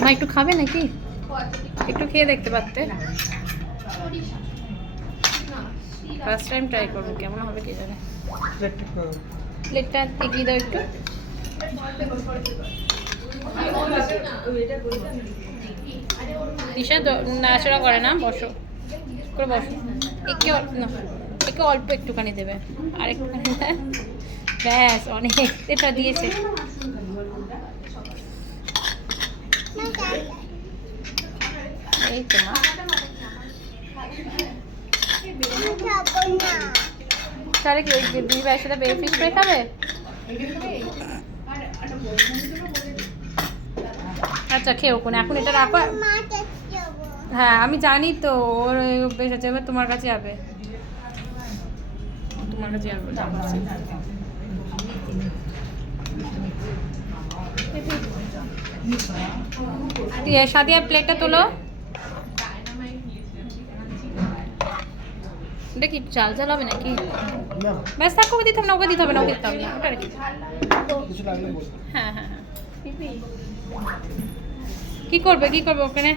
মা একটু খাবে নাকি? একটু খেয়ে দেখতে পারতে। ফার্স্ট টাইম ট্রাই করবো, কেমন হবে কে জানে। প্লেটটা এগিয়ে দাও একটু। দিশা নাড়াচাড়া করে না, বসো করে বসো। একে না, একে অল্প একটুখানি দেবে, আর একটুখানি ব্যাস, অনেক এটা দিয়েছে। এই তো মা, তাহলে কি ওই দিদি ভাইয়ের সাথে বেবি ফিশ ফ্রাই খাবে? আচ্ছা খেয়ে ওখানে, এখন এটা রাখো। হ্যাঁ আমি জানি তো, ওর অভ্যেস আছে। এবার তোমার কাছে যাবে, তোমার কাছে যাবে। সাদিয়া প্লেটটা তোলো। এটা কি চাল চাল হবে নাকি? ব্যাস থাকো, ওকে দিতে হবে না, ওকে দিতে হবে না, ওকে দিতে হবে না, ওটা রেখে। হ্যাঁ হ্যাঁ হ্যাঁ, কি করবে ওখানে?